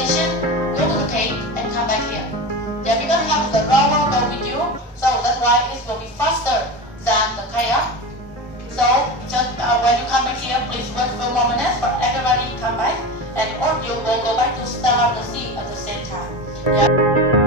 station, go to the gate, and come back here. Then we're going to have the rower go with you, so that's why it will be faster than the kayak. So just when you come back here, please wait for a few more minutes for everybody come back, and or you will go back to stir up the sea at the same time. Yeah.